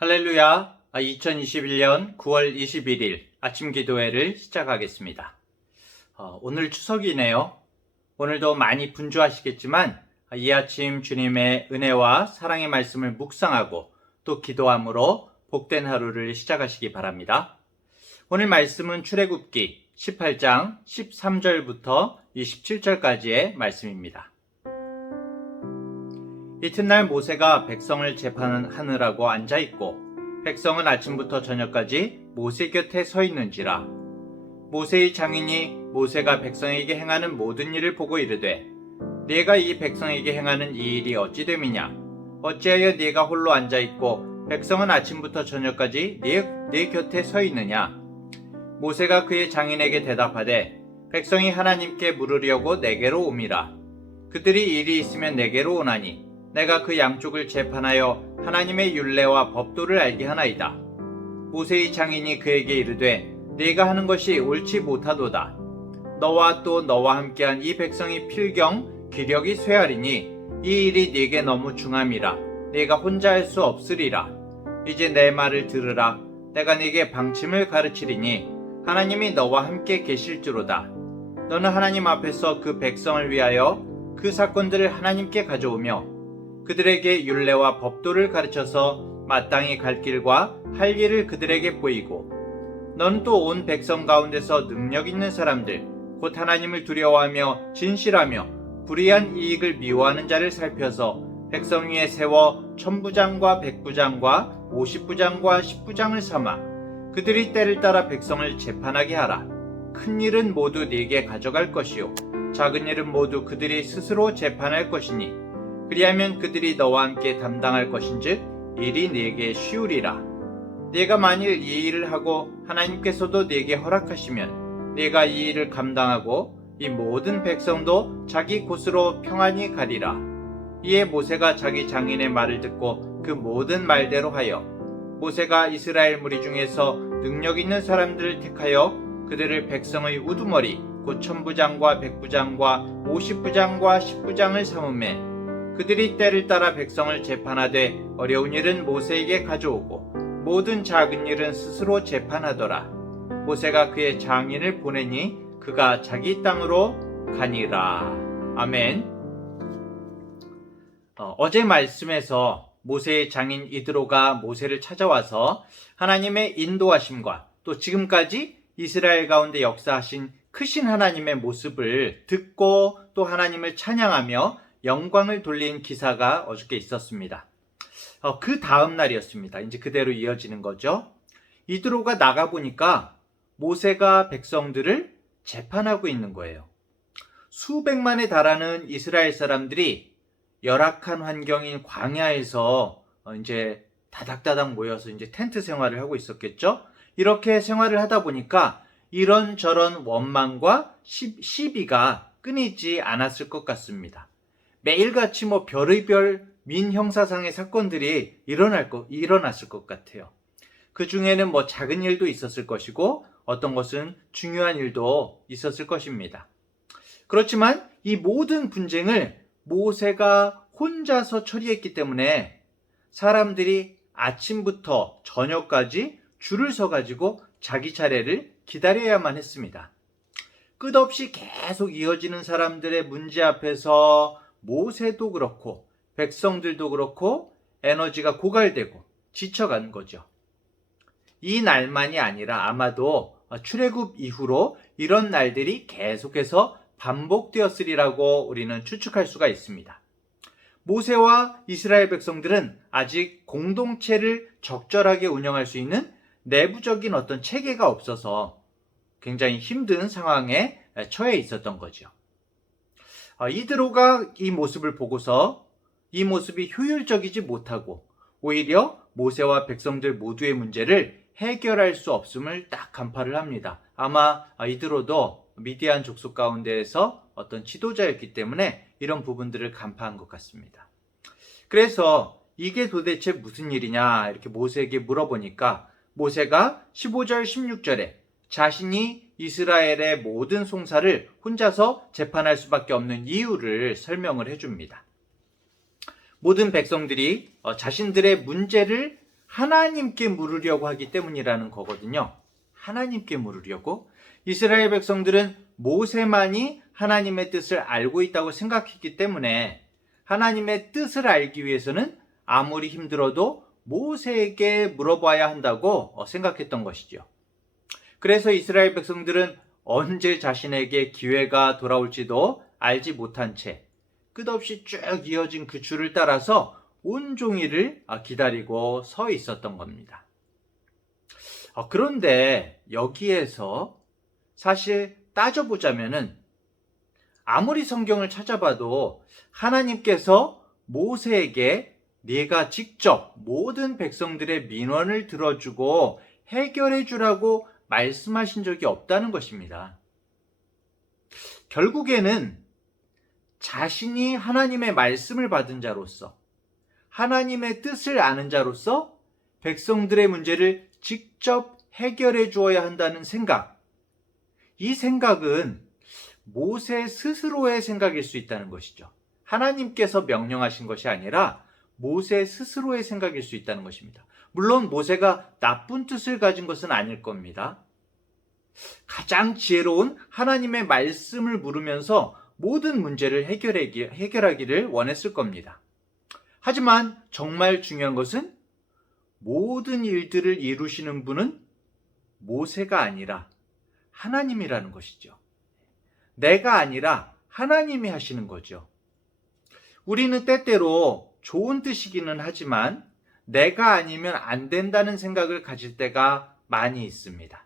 할렐루야. 2021년 9월 21일 아침 기도회를 시작하겠습니다. 오늘 추석이네요. 오늘도 많이 분주하시겠지만 이 아침 주님의 은혜와 사랑의 말씀을 묵상하고 또 기도함으로 복된 하루를 시작하시기 바랍니다. 오늘 말씀은 출애굽기 18장 13절부터 27절까지의 말씀입니다. 이튿날 모세가 백성을 재판하느라고 앉아있고 백성은 아침부터 저녁까지 모세 곁에 서 있는지라. 모세의 장인이 모세가 백성에게 행하는 모든 일을 보고 이르되 네가 이 백성에게 행하는 이 일이 어찌 됨이냐? 어찌하여 네가 홀로 앉아있고 백성은 아침부터 저녁까지 네 곁에 서 있느냐? 모세가 그의 장인에게 대답하되 백성이 하나님께 물으려고 내게로 옴이라. 그들이 일이 있으면 내게로 오나니 내가 그 양쪽을 재판하여 하나님의 율례와 법도를 알게 하나이다. 모세의 장인이 그에게 이르되 네가 하는 것이 옳지 못하도다. 너와 또 너와 함께한 이 백성이 필경 기력이 쇠하리니 이 일이 네게 너무 중함이라. 네가 혼자 할 수 없으리라. 이제 내 말을 들으라. 내가 네게 방침을 가르치리니 하나님이 너와 함께 계실지로다. 너는 하나님 앞에서 그 백성을 위하여 그 사건들을 하나님께 가져오며 그들에게 율례와 법도를 가르쳐서 마땅히 갈 길과 할 일을 그들에게 보이고 너는 또 온 백성 가운데서 능력 있는 사람들 곧 하나님을 두려워하며 진실하며 불의한 이익을 미워하는 자를 살펴서 백성 위에 세워 1000부장과 100부장과 50부장과 10부장을 삼아 그들이 때를 따라 백성을 재판하게 하라. 큰 일은 모두 네게 가져갈 것이요 작은 일은 모두 그들이 스스로 재판할 것이니 그리하면 그들이 너와 함께 담당할 것인즉 일이 네게 쉬우리라. 네가 만일 이 일을 하고 하나님께서도 네게 허락하시면 네가 이 일을 감당하고 이 모든 백성도 자기 곳으로 평안히 가리라. 이에 모세가 자기 장인의 말을 듣고 그 모든 말대로 하여 모세가 이스라엘 무리 중에서 능력 있는 사람들을 택하여 그들을 백성의 우두머리 곧 1000부장과 100부장과 50부장과 10부장을 삼음에 그들이 때를 따라 백성을 재판하되 어려운 일은 모세에게 가져오고 모든 작은 일은 스스로 재판하더라. 모세가 그의 장인을 보내니 그가 자기 땅으로 가니라. 아멘. 어제 말씀에서 모세의 장인 이드로가 모세를 찾아와서 하나님의 인도하심과 또 지금까지 이스라엘 가운데 역사하신 크신 하나님의 모습을 듣고 또 하나님을 찬양하며 영광을 돌린 기사가 어저께 있었습니다. 그 다음 날이었습니다. 이제 그대로 이어지는 거죠. 이드로가 나가보니까 모세가 백성들을 재판하고 있는 거예요. 수백만에 달하는 이스라엘 사람들이 열악한 환경인 광야에서 이제 다닥다닥 모여서 이제 텐트 생활을 하고 있었겠죠. 이렇게 생활을 하다 보니까 이런저런 원망과 시비가 끊이지 않았을 것 같습니다. 매일같이 별의별 민형사상의 사건들이 일어났을 것 같아요. 그 중에는 작은 일도 있었을 것이고 어떤 것은 중요한 일도 있었을 것입니다. 그렇지만 이 모든 분쟁을 모세가 혼자서 처리했기 때문에 사람들이 아침부터 저녁까지 줄을 서가지고 자기 차례를 기다려야만 했습니다. 끝없이 계속 이어지는 사람들의 문제 앞에서 모세도 그렇고 백성들도 그렇고 에너지가 고갈되고 지쳐간 거죠. 이 날만이 아니라 아마도 출애굽 이후로 이런 날들이 계속해서 반복되었으리라고 우리는 추측할 수가 있습니다. 모세와 이스라엘 백성들은 아직 공동체를 적절하게 운영할 수 있는 내부적인 어떤 체계가 없어서 굉장히 힘든 상황에 처해 있었던 거죠. 이드로가 이 모습을 보고서 이 모습이 효율적이지 못하고 오히려 모세와 백성들 모두의 문제를 해결할 수 없음을 딱 간파를 합니다. 아마 이드로도 미디안 족속 가운데에서 어떤 지도자였기 때문에 이런 부분들을 간파한 것 같습니다. 그래서 이게 도대체 무슨 일이냐 이렇게 모세에게 물어보니까 모세가 15절 16절에 자신이 이스라엘의 모든 송사를 혼자서 재판할 수밖에 없는 이유를 설명을 해줍니다. 모든 백성들이 자신들의 문제를 하나님께 물으려고 하기 때문이라는 거거든요. 하나님께 물으려고. 이스라엘 백성들은 모세만이 하나님의 뜻을 알고 있다고 생각했기 때문에 하나님의 뜻을 알기 위해서는 아무리 힘들어도 모세에게 물어봐야 한다고 생각했던 것이죠. 그래서 이스라엘 백성들은 언제 자신에게 기회가 돌아올지도 알지 못한 채 끝없이 쭉 이어진 그 줄을 따라서 온종일을 기다리고 서 있었던 겁니다. 그런데 여기에서 사실 따져보자면은 아무리 성경을 찾아봐도 하나님께서 모세에게 네가 직접 모든 백성들의 민원을 들어주고 해결해 주라고 말씀하신 적이 없다는 것입니다. 결국에는 자신이 하나님의 말씀을 받은 자로서 하나님의 뜻을 아는 자로서 백성들의 문제를 직접 해결해 주어야 한다는 생각, 이 생각은 모세 스스로의 생각일 수 있다는 것이죠. 하나님께서 명령하신 것이 아니라 모세 스스로의 생각일 수 있다는 것입니다. 물론 모세가 나쁜 뜻을 가진 것은 아닐 겁니다. 가장 지혜로운 하나님의 말씀을 물으면서 모든 문제를 해결하기를 원했을 겁니다. 하지만 정말 중요한 것은 모든 일들을 이루시는 분은 모세가 아니라 하나님이라는 것이죠. 내가 아니라 하나님이 하시는 거죠. 우리는 때때로 좋은 뜻이기는 하지만 내가 아니면 안 된다는 생각을 가질 때가 많이 있습니다.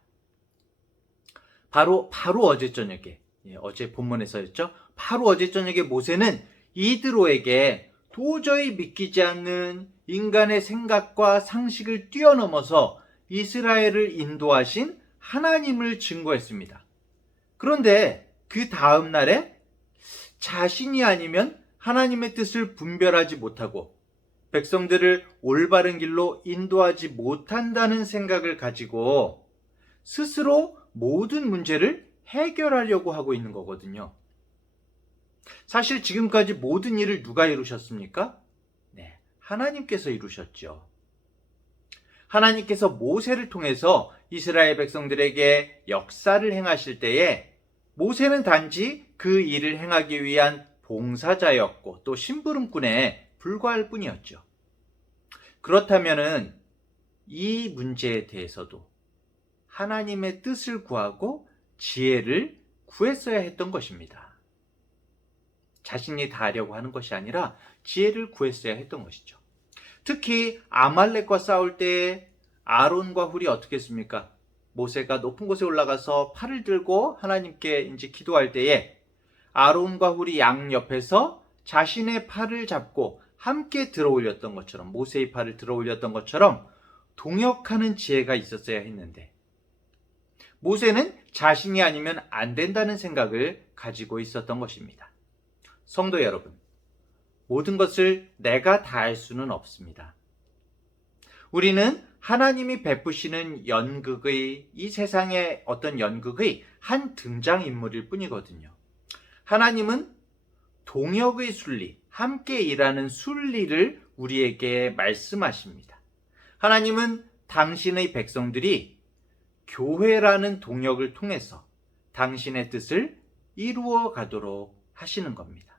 바로 어제 저녁에, 어제 본문에서였죠. 바로 어제 저녁에 모세는 이드로에게 도저히 믿기지 않는 인간의 생각과 상식을 뛰어넘어서 이스라엘을 인도하신 하나님을 증거했습니다. 그런데 그 다음 날에 자신이 아니면 하나님의 뜻을 분별하지 못하고 백성들을 올바른 길로 인도하지 못한다는 생각을 가지고 스스로 모든 문제를 해결하려고 하고 있는 거거든요. 사실 지금까지 모든 일을 누가 이루셨습니까? 네, 하나님께서 이루셨죠. 하나님께서 모세를 통해서 이스라엘 백성들에게 역사를 행하실 때에 모세는 단지 그 일을 행하기 위한 봉사자였고 또 심부름꾼에 불과할 뿐이었죠. 그렇다면은 이 문제에 대해서도 하나님의 뜻을 구하고 지혜를 구했어야 했던 것입니다. 자신이 다 하려고 하는 것이 아니라 지혜를 구했어야 했던 것이죠. 특히 아말렉과 싸울 때 아론과 훌이 어떻게 했습니까? 모세가 높은 곳에 올라가서 팔을 들고 하나님께 이제 기도할 때에 아론과 훌이 양 옆에서 자신의 팔을 잡고 함께 들어올렸던 것처럼, 모세의 팔을 들어올렸던 것처럼 동역하는 지혜가 있었어야 했는데 모세는 자신이 아니면 안 된다는 생각을 가지고 있었던 것입니다. 성도 여러분, 모든 것을 내가 다 할 수는 없습니다. 우리는 하나님이 베푸시는 연극의, 이 세상의 어떤 연극의 한 등장인물일 뿐이거든요. 하나님은 동역의 순리, 함께 일하는 순리를 우리에게 말씀하십니다. 하나님은 당신의 백성들이 교회라는 동역을 통해서 당신의 뜻을 이루어 가도록 하시는 겁니다.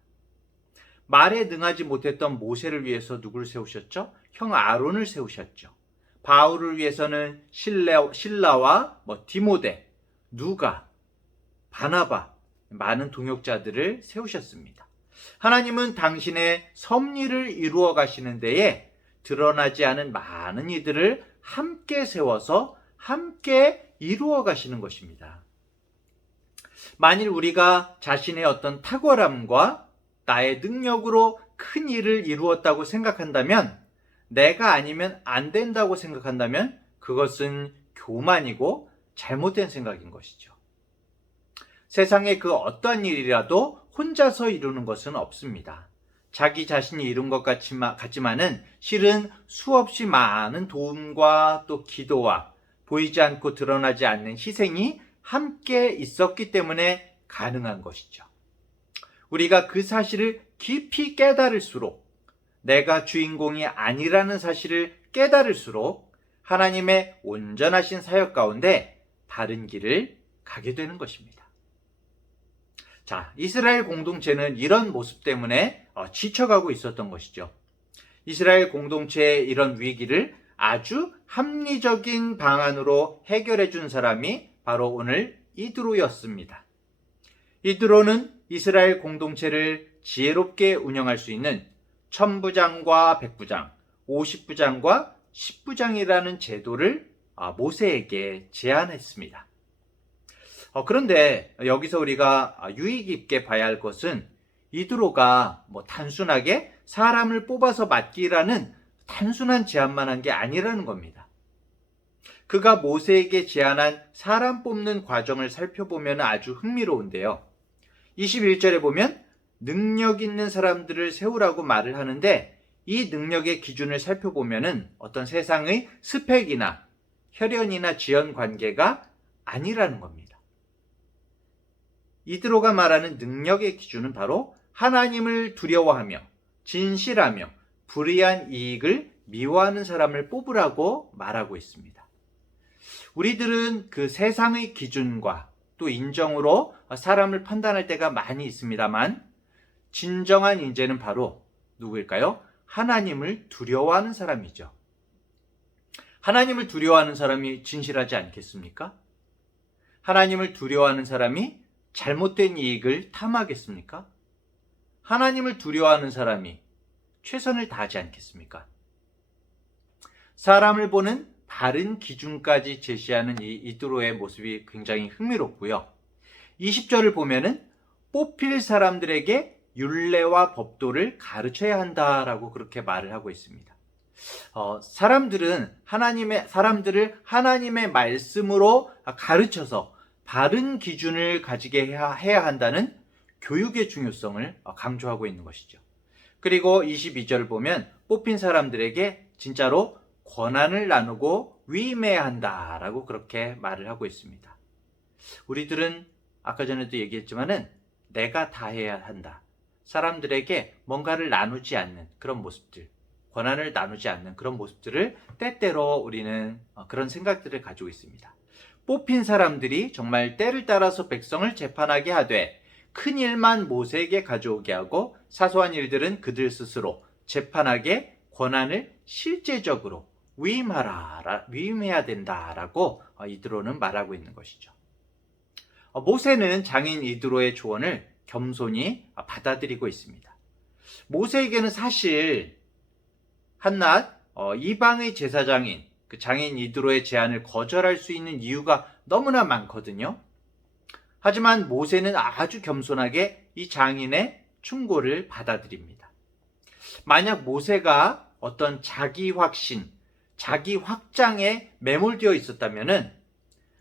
말에 능하지 못했던 모세를 위해서 누구를 세우셨죠? 형 아론을 세우셨죠. 바울을 위해서는 실라와 디모데, 누가, 바나바, 많은 동역자들을 세우셨습니다. 하나님은 당신의 섭리를 이루어 가시는 데에 드러나지 않은 많은 이들을 함께 세워서 함께 이루어 가시는 것입니다. 만일 우리가 자신의 어떤 탁월함과 나의 능력으로 큰 일을 이루었다고 생각한다면, 내가 아니면 안 된다고 생각한다면 그것은 교만이고 잘못된 생각인 것이죠. 세상에 그 어떠한 일이라도 혼자서 이루는 것은 없습니다. 자기 자신이 이룬 것 같지만은 실은 수없이 많은 도움과 또 기도와 보이지 않고 드러나지 않는 희생이 함께 있었기 때문에 가능한 것이죠. 우리가 그 사실을 깊이 깨달을수록, 내가 주인공이 아니라는 사실을 깨달을수록 하나님의 온전하신 사역 가운데 바른 길을 가게 되는 것입니다. 자, 이스라엘 공동체는 이런 모습 때문에 지쳐가고 있었던 것이죠. 이스라엘 공동체의 이런 위기를 아주 합리적인 방안으로 해결해 준 사람이 바로 오늘 이드로였습니다. 이드로는 이스라엘 공동체를 지혜롭게 운영할 수 있는 천부장과 백부장, 50부장과 10부장이라는 제도를 모세에게 제안했습니다. 그런데 여기서 우리가 유의 깊게 봐야 할 것은 이드로가 단순하게 사람을 뽑아서 맡기라는 단순한 제안만 한 게 아니라는 겁니다. 그가 모세에게 제안한 사람 뽑는 과정을 살펴보면 아주 흥미로운데요. 21절에 보면 능력 있는 사람들을 세우라고 말을 하는데 이 능력의 기준을 살펴보면 어떤 세상의 스펙이나 혈연이나 지연 관계가 아니라는 겁니다. 이드로가 말하는 능력의 기준은 바로 하나님을 두려워하며 진실하며 불의한 이익을 미워하는 사람을 뽑으라고 말하고 있습니다. 우리들은 그 세상의 기준과 또 인정으로 사람을 판단할 때가 많이 있습니다만 진정한 인재는 바로 누구일까요? 하나님을 두려워하는 사람이죠. 하나님을 두려워하는 사람이 진실하지 않겠습니까? 하나님을 두려워하는 사람이 잘못된 이익을 탐하겠습니까? 하나님을 두려워하는 사람이 최선을 다하지 않겠습니까? 사람을 보는 다른 기준까지 제시하는 이 이드로의 모습이 굉장히 흥미롭고요. 20절을 보면은 뽑힐 사람들에게 율례와 법도를 가르쳐야 한다라고 그렇게 말을 하고 있습니다. 사람들을 하나님의 말씀으로 가르쳐서 바른 기준을 가지게 해야 한다는 교육의 중요성을 강조하고 있는 것이죠. 그리고 22절을 보면 뽑힌 사람들에게 진짜로 권한을 나누고 위임해야 한다라고 그렇게 말을 하고 있습니다. 우리들은 아까 전에도 얘기했지만은 내가 다 해야 한다. 사람들에게 뭔가를 나누지 않는 그런 모습들, 권한을 나누지 않는 그런 모습들을 때때로 우리는 그런 생각들을 가지고 있습니다. 뽑힌 사람들이 정말 때를 따라서 백성을 재판하게 하되 큰 일만 모세에게 가져오게 하고 사소한 일들은 그들 스스로 재판하게 권한을 실제적으로 위임해야 된다라고 이드로는 말하고 있는 것이죠. 모세는 장인 이드로의 조언을 겸손히 받아들이고 있습니다. 모세에게는 사실 한낱 이방의 제사장인 그 장인 이드로의 제안을 거절할 수 있는 이유가 너무나 많거든요. 하지만 모세는 아주 겸손하게 이 장인의 충고를 받아들입니다. 만약 모세가 어떤 자기 확신, 자기 확장에 매몰되어 있었다면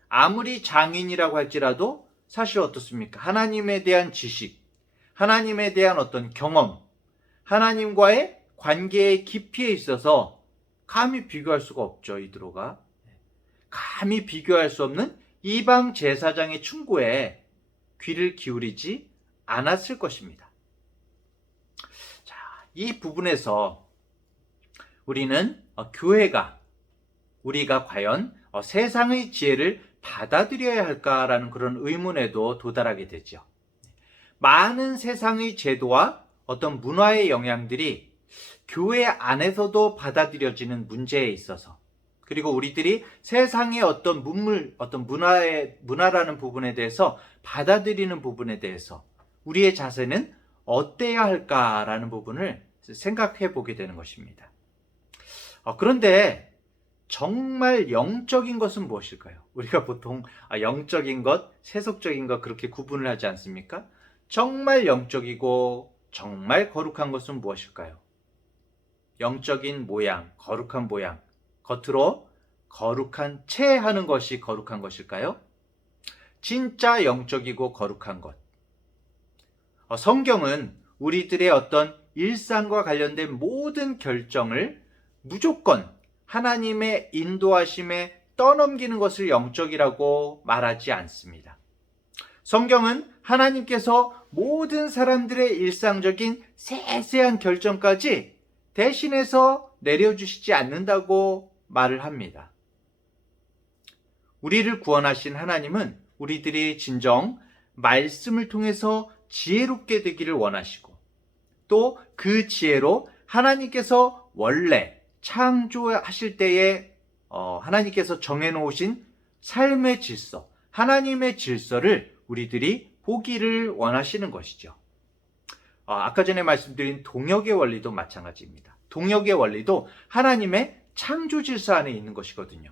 아무리 장인이라고 할지라도 사실 어떻습니까? 하나님에 대한 지식, 하나님에 대한 어떤 경험, 하나님과의 관계의 깊이에 있어서 감히 비교할 수가 없죠. 이드로가 감히 비교할 수 없는 이방 제사장의 충고에 귀를 기울이지 않았을 것입니다. 자, 이 부분에서 우리는 우리가 과연 세상의 지혜를 받아들여야 할까라는 그런 의문에도 도달하게 되죠. 많은 세상의 제도와 어떤 문화의 영향들이 교회 안에서도 받아들여지는 문제에 있어서, 그리고 우리들이 세상의 어떤 문화라는 부분에 대해서 받아들이는 부분에 대해서 우리의 자세는 어때야 할까라는 부분을 생각해 보게 되는 것입니다. 그런데 정말 영적인 것은 무엇일까요? 우리가 보통 영적인 것, 세속적인 것 그렇게 구분을 하지 않습니까? 정말 영적이고 정말 거룩한 것은 무엇일까요? 영적인 모양, 거룩한 모양, 겉으로 거룩한 채 하는 것이 거룩한 것일까요? 진짜 영적이고 거룩한 것. 성경은 우리들의 어떤 일상과 관련된 모든 결정을 무조건 하나님의 인도하심에 떠넘기는 것을 영적이라고 말하지 않습니다. 성경은 하나님께서 모든 사람들의 일상적인 세세한 결정까지 대신해서 내려주시지 않는다고 말을 합니다. 우리를 구원하신 하나님은 우리들이 진정 말씀을 통해서 지혜롭게 되기를 원하시고, 또 그 지혜로 하나님께서 원래 창조하실 때에 하나님께서 정해놓으신 삶의 질서, 하나님의 질서를 우리들이 보기를 원하시는 것이죠. 아까 전에 말씀드린 동역의 원리도 마찬가지입니다. 동역의 원리도 하나님의 창조 질서 안에 있는 것이거든요.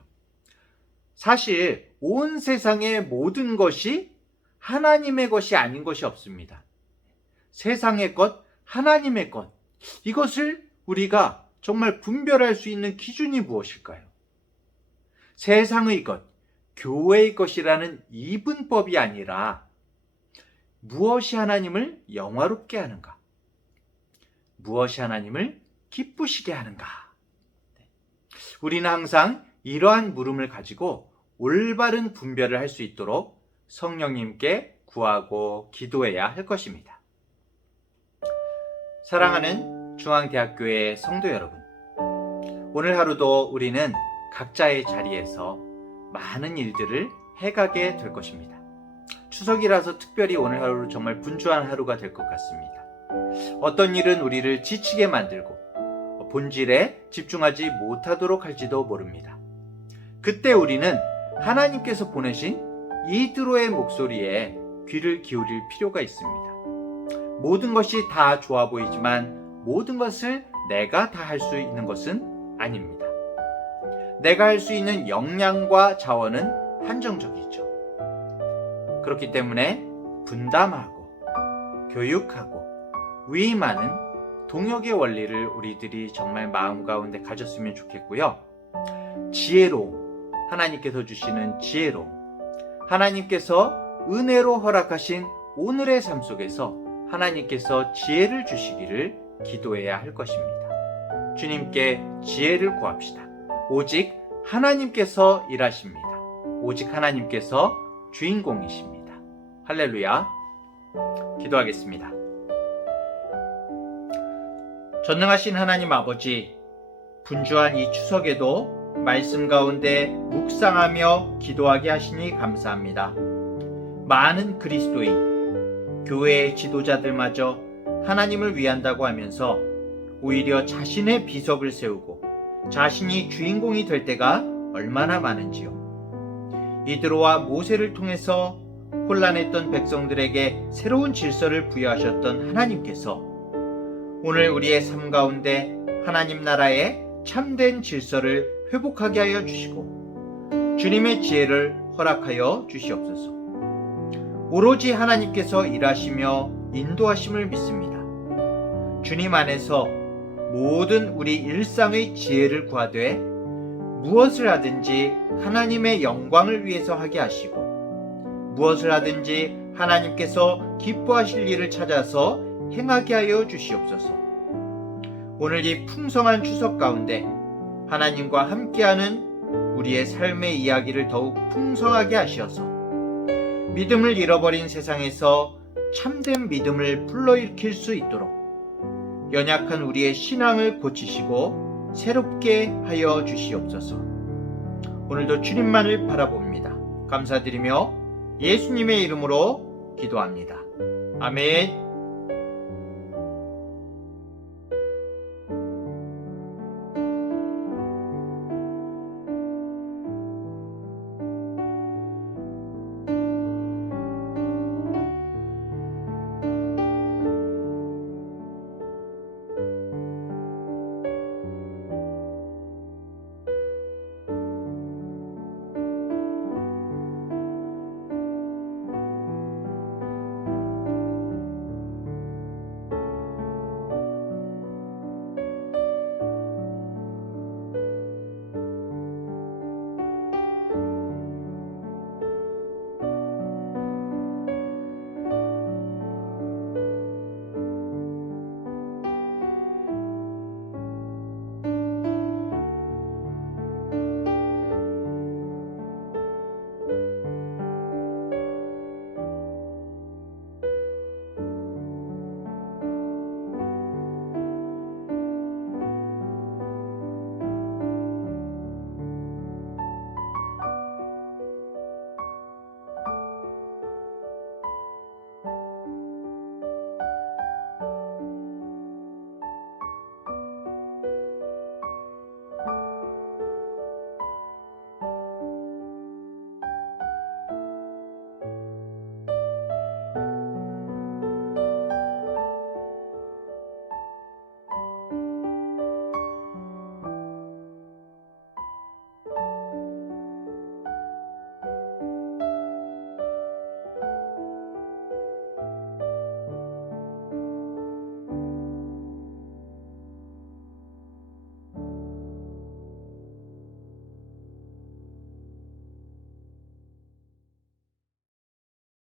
사실 온 세상의 모든 것이 하나님의 것이 아닌 것이 없습니다. 세상의 것, 하나님의 것, 이것을 우리가 정말 분별할 수 있는 기준이 무엇일까요? 세상의 것, 교회의 것이라는 이분법이 아니라 무엇이 하나님을 영화롭게 하는가? 무엇이 하나님을 기쁘시게 하는가? 우리는 항상 이러한 물음을 가지고 올바른 분별을 할 수 있도록 성령님께 구하고 기도해야 할 것입니다. 사랑하는 중앙대학교의 성도 여러분, 오늘 하루도 우리는 각자의 자리에서 많은 일들을 해가게 될 것입니다. 추석이라서 특별히 오늘 하루는 정말 분주한 하루가 될 것 같습니다. 어떤 일은 우리를 지치게 만들고 본질에 집중하지 못하도록 할지도 모릅니다. 그때 우리는 하나님께서 보내신 이드로의 목소리에 귀를 기울일 필요가 있습니다. 모든 것이 다 좋아 보이지만 모든 것을 내가 다 할 수 있는 것은 아닙니다. 내가 할 수 있는 역량과 자원은 한정적이죠. 그렇기 때문에 분담하고 교육하고 위임하는 동역의 원리를 우리들이 정말 마음 가운데 가졌으면 좋겠고요. 지혜로움, 하나님께서 주시는 지혜로움, 하나님께서 은혜로 허락하신 오늘의 삶 속에서 하나님께서 지혜를 주시기를 기도해야 할 것입니다. 주님께 지혜를 구합시다. 오직 하나님께서 일하십니다. 오직 하나님께서 주인공이십니다. 할렐루야. 기도하겠습니다. 전능하신 하나님 아버지, 분주한 이 추석에도 말씀 가운데 묵상하며 기도하게 하시니 감사합니다. 많은 그리스도인, 교회의 지도자들마저 하나님을 위한다고 하면서 오히려 자신의 비석을 세우고 자신이 주인공이 될 때가 얼마나 많은지요. 이드로와 모세를 통해서 혼란했던 백성들에게 새로운 질서를 부여하셨던 하나님께서 오늘 우리의 삶 가운데 하나님 나라의 참된 질서를 회복하게 하여 주시고 주님의 지혜를 허락하여 주시옵소서. 오로지 하나님께서 일하시며 인도하심을 믿습니다. 주님 안에서 모든 우리 일상의 지혜를 구하되 무엇을 하든지 하나님의 영광을 위해서 하게 하시고 무엇을 하든지 하나님께서 기뻐하실 일을 찾아서 행하게 하여 주시옵소서. 오늘 이 풍성한 추석 가운데 하나님과 함께하는 우리의 삶의 이야기를 더욱 풍성하게 하시어서 믿음을 잃어버린 세상에서 참된 믿음을 불러일으킬 수 있도록 연약한 우리의 신앙을 고치시고 새롭게 하여 주시옵소서. 오늘도 주님만을 바라봅니다. 감사드리며 예수님의 이름으로 기도합니다. 아멘.